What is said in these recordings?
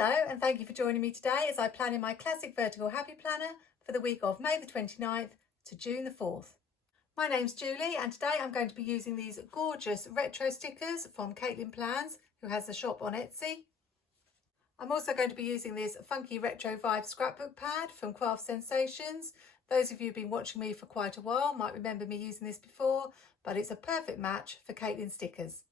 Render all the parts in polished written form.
Hello and thank you for joining me today as I plan in my classic vertical happy planner for the week of May the 29th to June the 4th. My name's Julie and today I'm going to be using these gorgeous retro stickers from Katelyn Plans, who has a shop on Etsy. I'm also going to be using this funky retro vibe scrapbook pad from Craft Sensations. Those of you who've been watching me for quite a while might remember me using this before, but it's a perfect match for Katelyn stickers.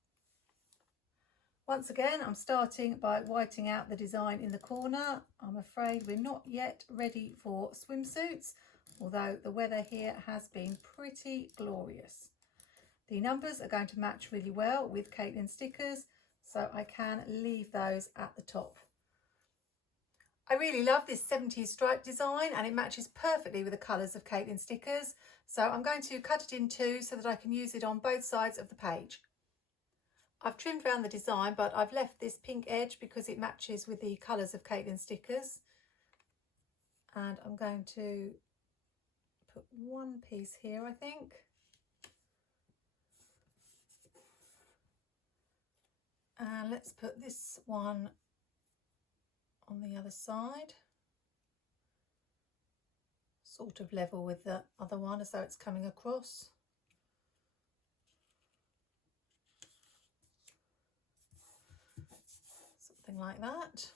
Once again, I'm starting by whiting out the design in the corner. I'm afraid we're not yet ready for swimsuits, although the weather here has been pretty glorious. The numbers are going to match really well with Katelyn stickers, so I can leave those at the top. I really love this 70s stripe design and it matches perfectly with the colours of Katelyn stickers, so I'm going to cut it in two so that I can use it on both sides of the page. I've trimmed around the design, but I've left this pink edge because it matches with the colours of Katelyn stickers. And I'm going to put one piece here, I think. And let's put this one on the other side. Sort of level with the other one as though it's coming across. Something like that.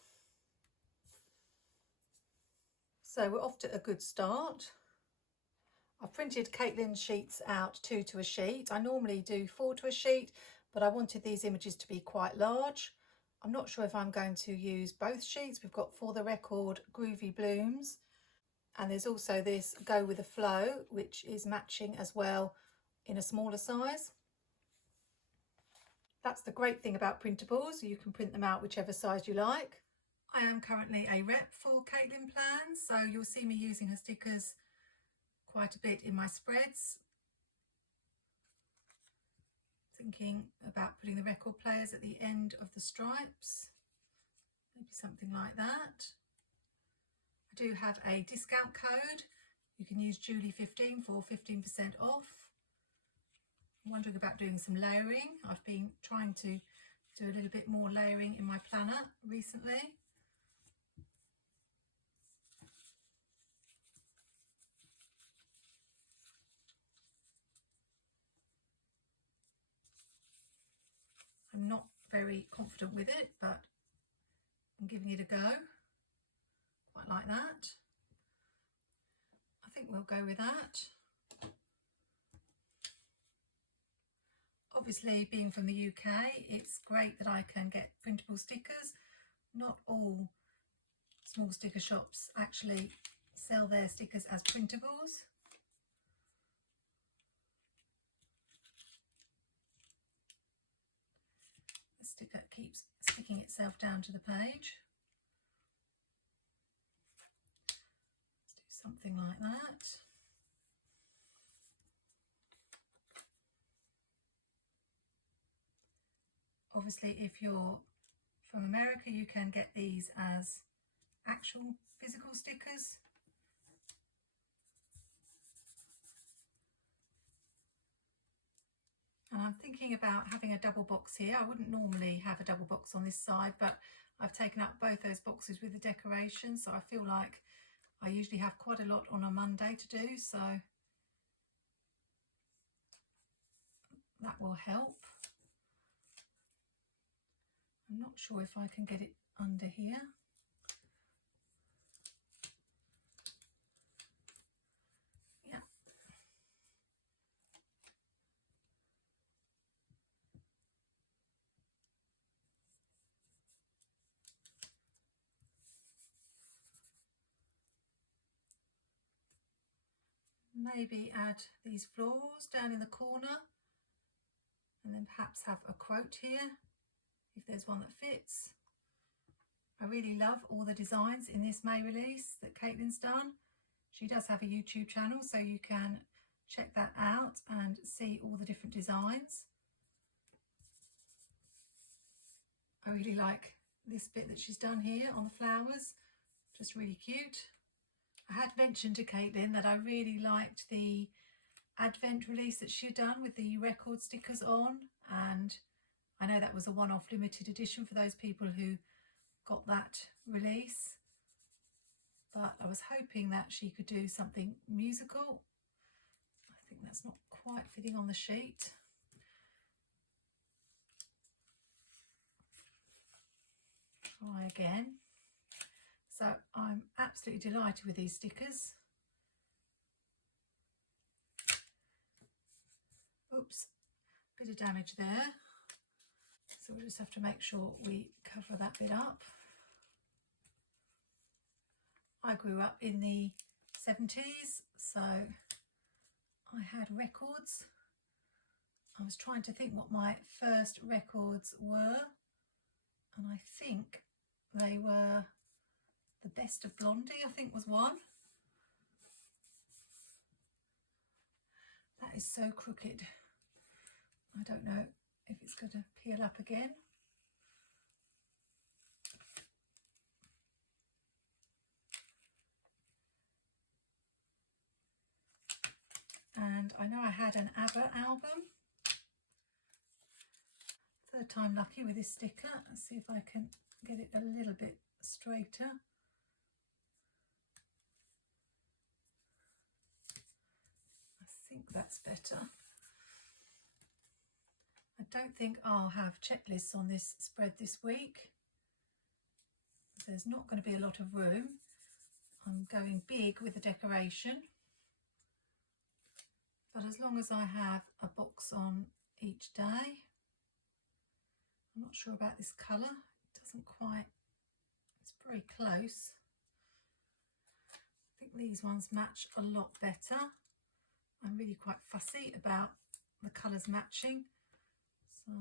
So we're off to a good start. I've printed Katelyn sheets out 2 to a sheet. I normally do 4 to a sheet, but I wanted these images to be quite large. I'm not sure if I'm going to use both sheets. We've got For the Record Groovy Blooms, and there's also this Go with the Flow, which is matching as well in a smaller size. That's the great thing about printables, you can print them out whichever size you like. I am currently a rep for Katelyn Plans, so you'll see me using her stickers quite a bit in my spreads. Thinking about putting the record players at the end of the stripes, maybe something like that. I do have a discount code. You can use Julie15 for 15% off. I'm wondering about doing some layering. I've been trying to do a little bit more layering in my planner recently. I'm not very confident with it, but I'm giving it a go. Quite like that. I think we'll go with that. Obviously, being from the UK, it's great that I can get printable stickers. Not all small sticker shops actually sell their stickers as printables. The sticker keeps sticking itself down to the page. Let's do something like that. Obviously, if you're from America, you can get these as actual physical stickers. And I'm thinking about having a double box here. I wouldn't normally have a double box on this side, but I've taken up both those boxes with the decorations, so I feel like I usually have quite a lot on a Monday to do, so that will help. I'm not sure if I can get it under here. Yeah. Maybe add these florals down in the corner and then perhaps have a quote here if there's one that fits. I really love all the designs in this May release that Katelyn's done. She does have a YouTube channel, so you can check that out and see all the different designs. I really like this bit that she's done here on the flowers, just really cute. I had mentioned to Katelyn that I really liked the Advent release that she had done with the record stickers on, and I know that was a one-off limited edition for those people who got that release, but I was hoping that she could do something musical. I think that's not quite fitting on the sheet. Try again. So I'm absolutely delighted with these stickers. Oops, bit of damage there. So we'll just have to make sure we cover that bit up. I grew up in the 70s, so I had records. I was trying to think what my first records were, and I think they were The Best of Blondie, I think was one. That is so crooked. I don't know if it's going to peel up again. And I know I had an ABBA album. Third time lucky with this sticker. Let's see if I can get it a little bit straighter. I think that's better. I don't think I'll have checklists on this spread this week. There's not going to be a lot of room. I'm going big with the decoration. But as long as I have a box on each day. I'm not sure about this colour. It doesn't quite, it's very close. I think these ones match a lot better. I'm really quite fussy about the colours matching. So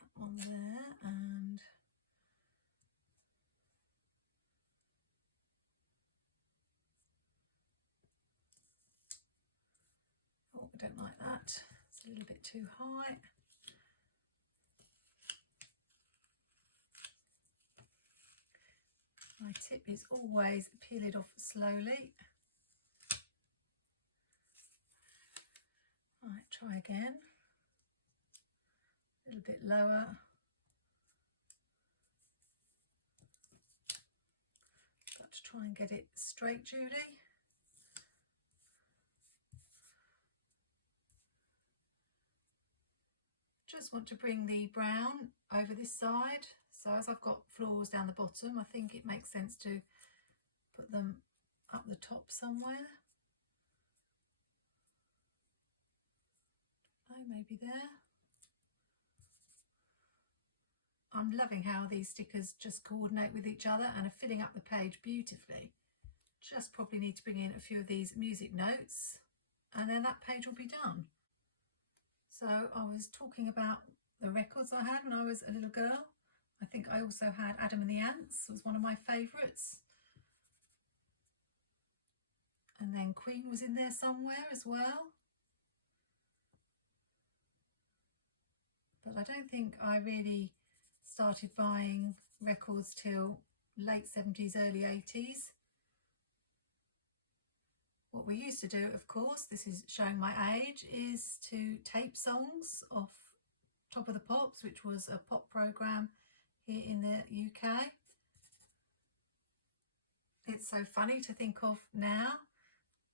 that one there, and oh, I don't like that. It's a little bit too high. My tip is always peel it off slowly. Right, try again. A little bit lower. Got to try and get it straight, Julie. Just want to bring the brown over this side. So as I've got floors down the bottom, I think it makes sense to put them up the top somewhere. Oh, maybe there. I'm loving how these stickers just coordinate with each other and are filling up the page beautifully. Just probably need to bring in a few of these music notes and then that page will be done. So I was talking about the records I had when I was a little girl. I think I also had Adam and the Ants, was one of my favourites. And then Queen was in there somewhere as well. But I don't think I really started buying records till late 70s, early 80s. What we used to do, of course, this is showing my age, is to tape songs off Top of the Pops, which was a pop programme here in the UK. It's so funny to think of now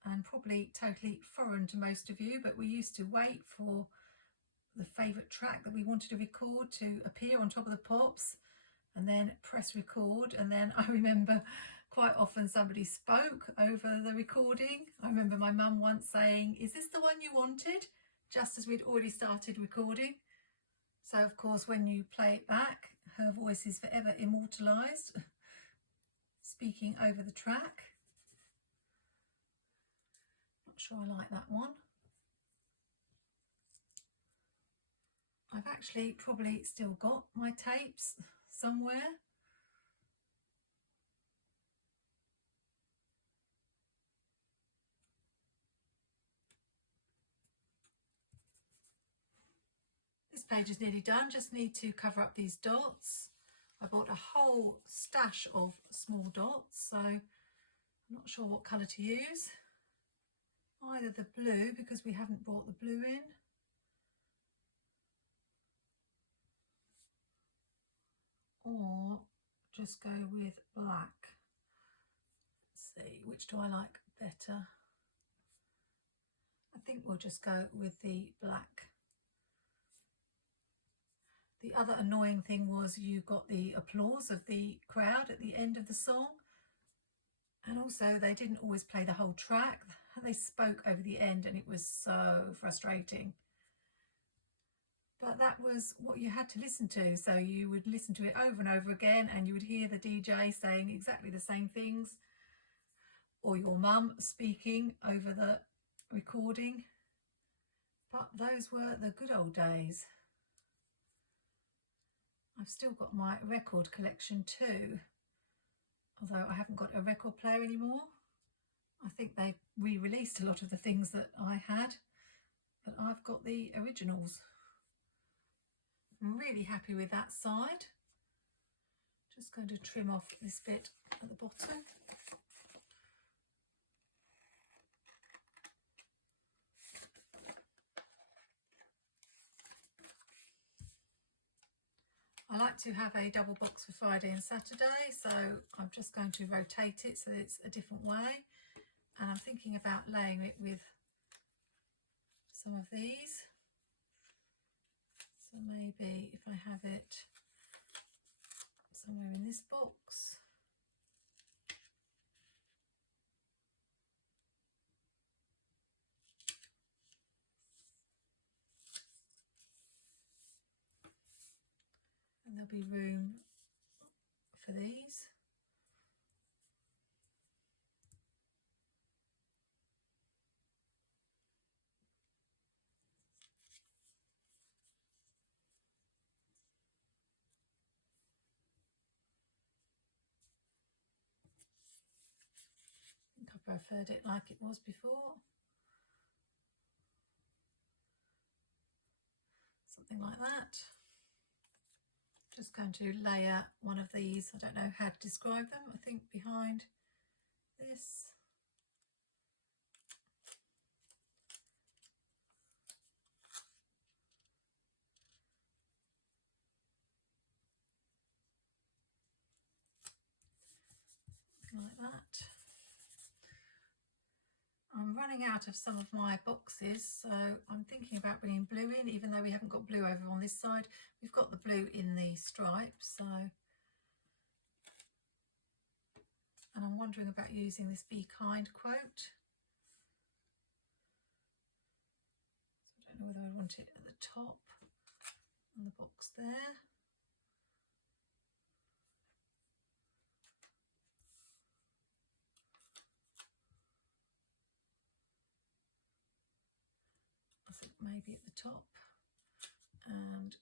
and probably totally foreign to most of you, but we used to wait for the favourite track that we wanted to record to appear on Top of the Pops and then press record. And then I remember quite often somebody spoke over the recording. I remember my mum once saying, "Is this the one you wanted?" just as we'd already started recording. So of course when you play it back, her voice is forever immortalised, speaking over the track. Not sure I like that one. I've actually probably still got my tapes somewhere. This page is nearly done, just need to cover up these dots. I bought a whole stash of small dots, so I'm not sure what colour to use. Either the blue, because we haven't brought the blue in. or just go with black. Let's see, which do I like better? I think we'll just go with the black. The other annoying thing was you got the applause of the crowd at the end of the song, and also they didn't always play the whole track. They spoke over the end and it was so frustrating. But that was what you had to listen to, so you would listen to it over and over again and you would hear the DJ saying exactly the same things, or your mum speaking over the recording. But those were the good old days. I've still got my record collection too, although I haven't got a record player anymore. I think they re-released a lot of the things that I had, but I've got the originals. I'm really happy with that side. Just going to trim off this bit at the bottom. I like to have a double box for Friday and Saturday, so I'm just going to rotate it so it's a different way. And I'm thinking about laying it with some of these. So maybe if I have it somewhere in this box. And there'll be room for these. I think I preferred it like it was before. Something like that. Just going to layer one of these, I don't know how to describe them, I think behind this. Like that. I'm running out of some of my boxes, so I'm thinking about bringing blue in, even though we haven't got blue over on this side. We've got the blue in the stripes, so. And I'm wondering about using this "Be Kind" quote. So I don't know whether I want it at the top on the box there. I think maybe at the top, and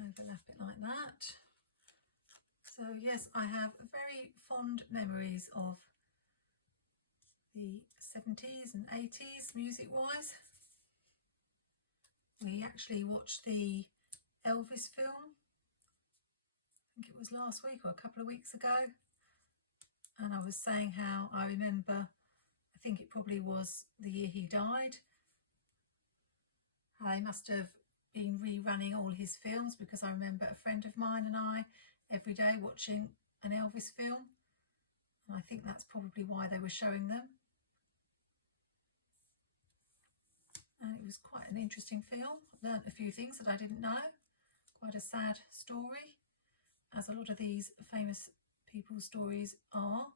overlap it like that. So yes, I have very fond memories of the 70s and 80s music wise. We actually watched the Elvis film, I think it was last week or a couple of weeks ago, and I was saying how I remember, I think it probably was the year he died, how they must have been rerunning all his films, because I remember a friend of mine and I every day watching an Elvis film, and I think that's probably why they were showing them. And it was quite an interesting film. Learned a few things that I didn't know. Quite a sad story, as a lot of these famous people's stories are.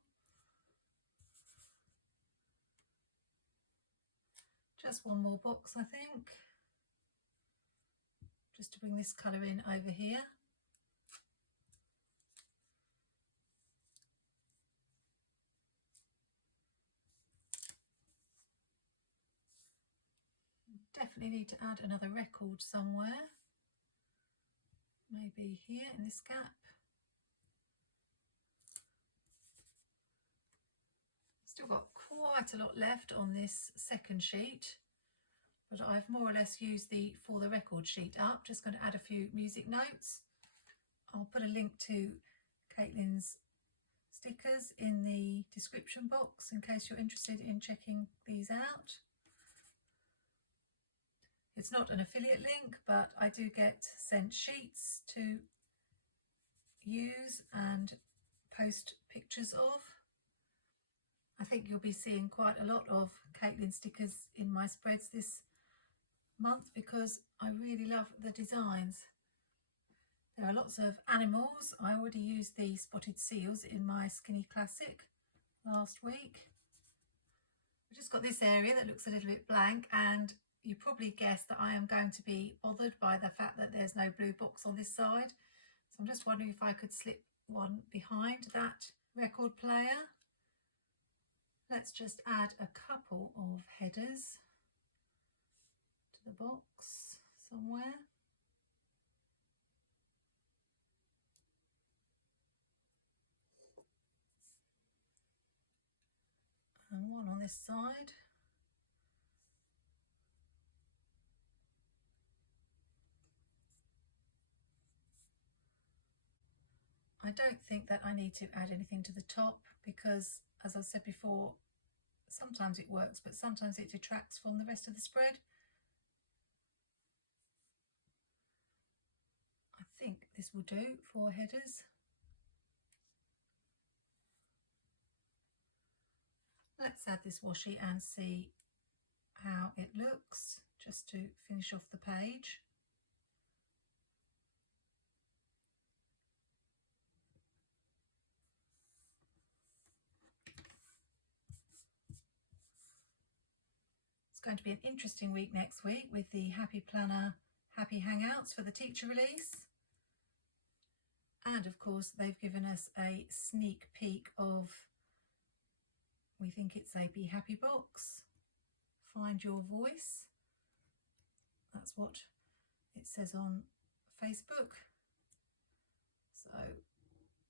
Just one more box, I think, just to bring this colour in over here. Definitely need to add another record somewhere. Maybe here in this gap. Still got quite a lot left on this second sheet, but I've more or less used the For the Record sheet up. Just going to add a few music notes. I'll put a link to Katelyn's stickers in the description box in case you're interested in checking these out. It's not an affiliate link, but I do get sent sheets to use and post pictures of. I think you'll be seeing quite a lot of Katelyn stickers in my spreads this month because I really love the designs. There are lots of animals. I already used the spotted seals in my Skinny Classic last week. I've just got this area that looks a little bit blank, and you probably guessed that I am going to be bothered by the fact that there's no blue box on this side. So I'm just wondering if I could slip one behind that record player. Let's just add a couple of headers to the box somewhere. And one on this side. I don't think that I need to add anything to the top because, as I said before, sometimes it works, but sometimes it detracts from the rest of the spread. I think this will do for headers. Let's add this washi and see how it looks, just to finish off the page. It's going to be an interesting week next week with the Happy Planner Happy Hangouts for the teacher release. And of course they've given us a sneak peek of, we think it's a Be Happy box. Find your voice. That's what it says on Facebook. So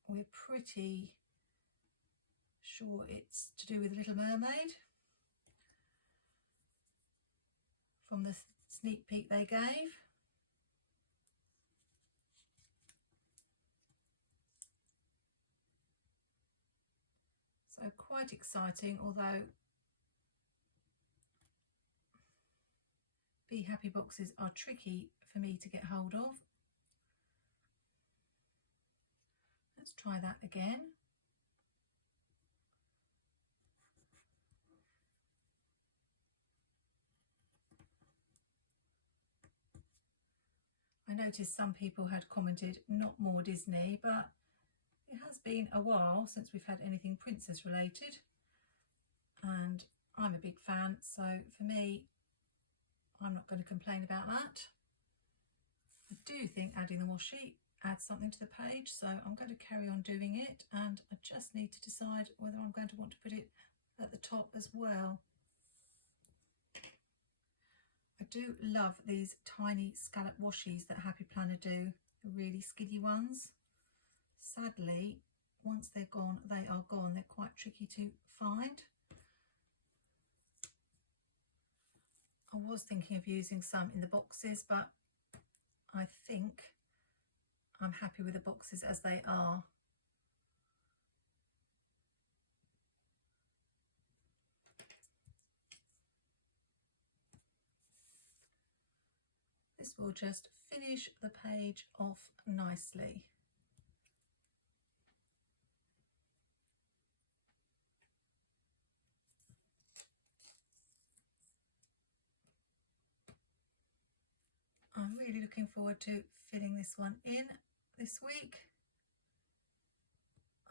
we're pretty sure it's to do with Little Mermaid from the sneak peek they gave. So quite exciting, although Be Happy boxes are tricky for me to get hold of. Let's try that again. I noticed some people had commented not more Disney, but it has been a while since we've had anything princess related, and I'm a big fan, so for me, I'm not going to complain about that. I do think adding the washi adds something to the page, so I'm going to carry on doing it, and I just need to decide whether I'm going to want to put it at the top as well. I do love these tiny scallop washies that Happy Planner do, the really skiddy ones. Sadly, once they're gone, they are gone. They're quite tricky to find. I was thinking of using some in the boxes, but I think I'm happy with the boxes as they are. This will just finish the page off nicely. I'm really looking forward to filling this one in this week.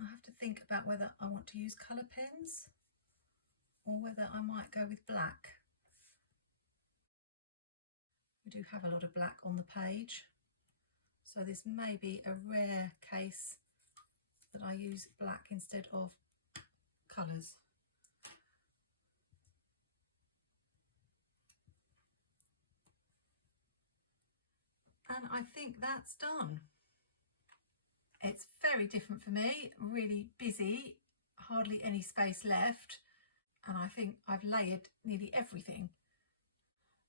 I have to think about whether I want to use colour pens or whether I might go with black. We do have a lot of black on the page, so this may be a rare case that I use black instead of colours. And I think that's done. It's very different for me, really busy, hardly any space left, and I think I've layered nearly everything.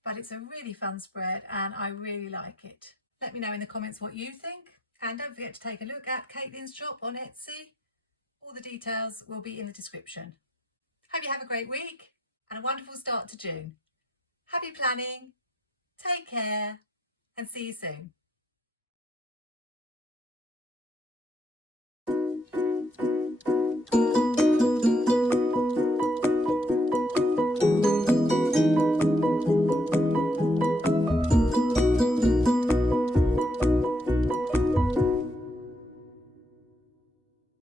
But it's a really fun spread and I really like it. Let me know in the comments what you think, and don't forget to take a look at Katelyn's shop on Etsy. All the details will be in the description. Hope you have a great week and a wonderful start to June. Happy planning! Take care and see you soon.